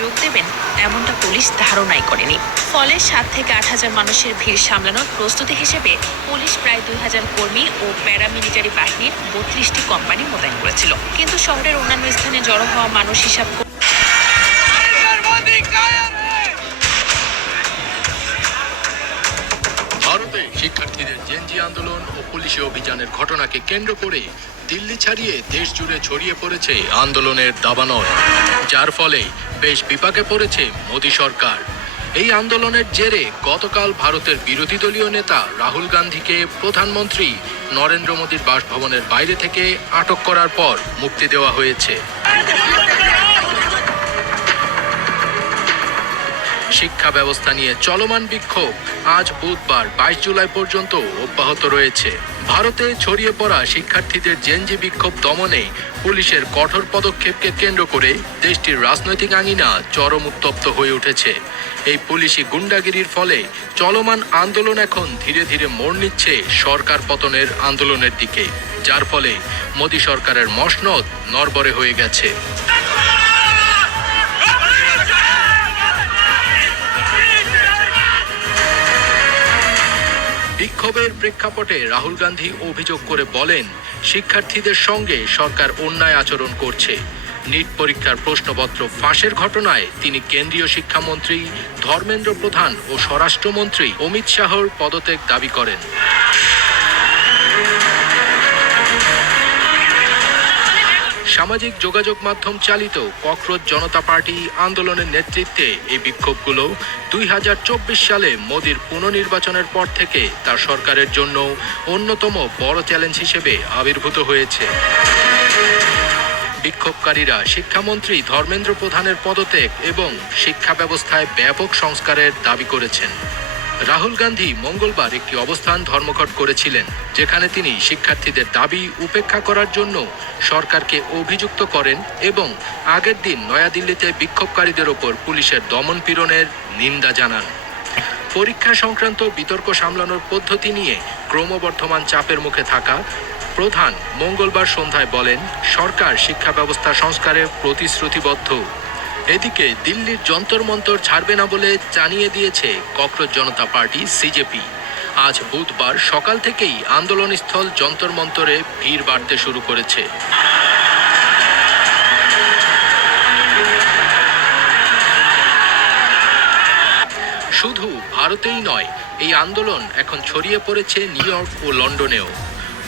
যোগ দেবেন এমনটা পুলিশ ধারণাই করেনি। ফলে 7 থেকে 8,000 মানুষের ভিড় সামলানোর প্রস্তুতি হিসেবে পুলিশ প্রায় 2,000 কর্মী ও প্যারামিলিটারি বাহিনীর 32টি কোম্পানি মোতায়েন করেছিল। কিন্তু শহরের অন্যান্য স্থানে জড়ো হওয়া মানুষ হিসাব ভারতে শিক্ষার্থীদের জেনজি আন্দোলন ও পুলিশি অভিযানের ঘটনাকে কেন্দ্র করে দিল্লি ছাড়িয়ে দেশ জুড়ে ছড়িয়ে পড়েছে আন্দোলনের দাবানল, যার ফলে বেশ বিপাকে পড়েছে মোদী সরকার। এই আন্দোলনের জেরে গতকাল ভারতের বিরোধী দলীয় নেতা রাহুল গান্ধীকে প্রধানমন্ত্রী নরেন্দ্র মোদীর বাসভবনের বাইরে থেকে আটক করার পর মুক্তি দেওয়া হয়েছে। শিক্ষা ব্যবস্থা নিয়ে চলমান বিক্ষোভ আজ বুধবার 22 জুলাই পর্যন্ত অব্যাহত রয়েছে। ভারতে ছড়িয়ে পড়া শিক্ষার্থীদের জেনজি বিক্ষোভ দমনে পুলিশের কঠোর পদক্ষেপকে কেন্দ্র করে দেশটির রাজনৈতিক আঙিনা চরম উত্তপ্ত হয়ে উঠেছে। এই পুলিশি গুন্ডাগিরির ফলে চলমান আন্দোলন এখন ধীরে ধীরে মোড় নিচ্ছে সরকার পতনের আন্দোলনের দিকে, যার ফলে মোদী সরকারের মসনদ নড়বড়ে হয়ে গেছে। বিক্ষোভের প্রেক্ষাপটে রাহুল গান্ধী অভিযোগ করে বলেন, শিক্ষার্থীদের সঙ্গে সরকার অন্যায় আচরণ করছে। নিট পরীক্ষার প্রশ্নপত্র ফাঁসের ঘটনায় তিনি কেন্দ্রীয় শিক্ষামন্ত্রী ধর্মেন্দ্র প্রধান ও স্বরাষ্ট্রমন্ত্রী অমিত শাহর পদত্যাগ দাবি করেন। সামাজিক যোগাযোগ মাধ্যম চালিত ককরোচ জনতা পার্টি আন্দোলনের নেতৃত্বে এই বিক্ষোভগুলো 2024 সালে মোদির পুনর্নির্বাচনের পর থেকে তার সরকারের জন্য অন্যতম বড় চ্যালেঞ্জ হিসেবে আবির্ভূত হয়েছে। বিক্ষোভকারীরা শিক্ষামন্ত্রী ধর্মেন্দ্র প্রধানের পদত্যাগ এবং শিক্ষা ব্যবস্থায় ব্যাপক সংস্কারের দাবি করেছেন। রাহুল গান্ধী মঙ্গলবার একটি অবস্থান ধর্মঘট করেছিলেন, যেখানে তিনি শিক্ষার্থীদের দাবি উপেক্ষা করার জন্য সরকারকে অভিযুক্ত করেন এবং আগের দিন নয়াদিল্লিতে বিক্ষোভকারীদের ওপর পুলিশের দমন পীড়নের নিন্দা জানান। পরীক্ষা সংক্রান্ত বিতর্ক সামলানোর পদ্ধতি নিয়ে ক্রমবর্ধমান চাপের মুখে থাকা প্রধান মঙ্গলবার সন্ধ্যায় বলেন, সরকার শিক্ষা ব্যবস্থা সংস্কারে প্রতিশ্রুতিবদ্ধ। এদিকে দিল্লির যন্তর মন্তর ছাড়বে না বলে জানিয়ে দিয়েছে ককরোচ জনতা পার্টি সিজেপি। আজ বুধবার সকাল থেকেই আন্দোলনস্থল যন্তর মন্তরে ভিড় বাড়তে শুরু করেছে। শুধু ভারতেই নয়, এই আন্দোলন এখন ছড়িয়ে পড়েছে নিউ ইয়র্ক ও লন্ডনেও।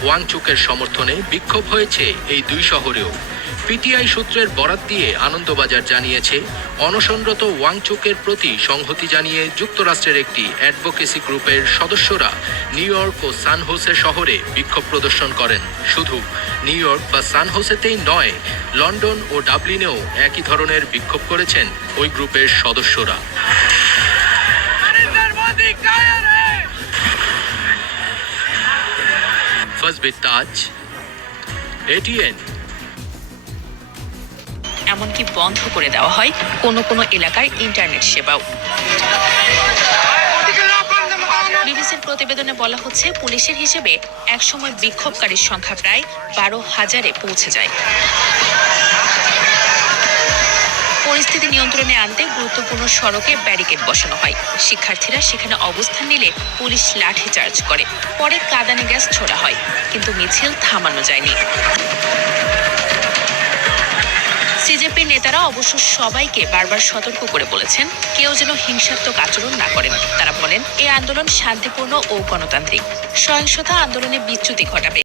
ওয়াংচুকের সমর্থনে বিক্ষোভ হয়েছে এই দুই শহরেও। পিটিআই সূত্রের বরাত দিয়ে আনন্দবাজার জানিয়েছে, অনশনরত ওয়াংচুকের প্রতি সংহতি জানিয়ে যুক্তরাষ্ট্রের একটি অ্যাডভোকেসি গ্রুপের সদস্যরা নিউ ইয়র্ক ও সান হোসে শহরে বিক্ষোভ প্রদর্শন করেন। শুধু নিউ ইয়র্ক বা সান হোসেতেই নয়, লন্ডন ও ডাবলিনেও একই ধরনের বিক্ষোভ করেছেন ওই গ্রুপের সদস্যরা। তাজ, এটিএন। এমনকি বন্ধ করে দেওয়া হয় কোনো কোনো এলাকার ইন্টারনেট সেবাও। বিবিসির প্রতিবেদনে বলা হচ্ছে, পুলিশের হিসেবে একসময় বিক্ষোভকারীর সংখ্যা প্রায় 12,000-এ পৌঁছে যায়। পরিস্থিতি নিয়ন্ত্রণে আনতে গুরুত্বপূর্ণ সড়কে ব্যারিকেড বসানো হয়। শিক্ষার্থীরা সেখানে অবস্থান নিলে পুলিশ লাঠিচার্জ করে, পরে কাঁদানে গ্যাস ছোড়া হয়, কিন্তু মিছিল থামানো যায়নি। সিজেপির নেতারা অবশ্য সবাইকে বারবার সতর্ক করে বলেছেন, কেউ যেন হিংসাত্মক আচরণ না করেন। তারা বলেন, এই আন্দোলন শান্তিপূর্ণ ও গণতান্ত্রিক। সহিংসতা আন্দোলনে বিচ্যুতি ঘটাবে।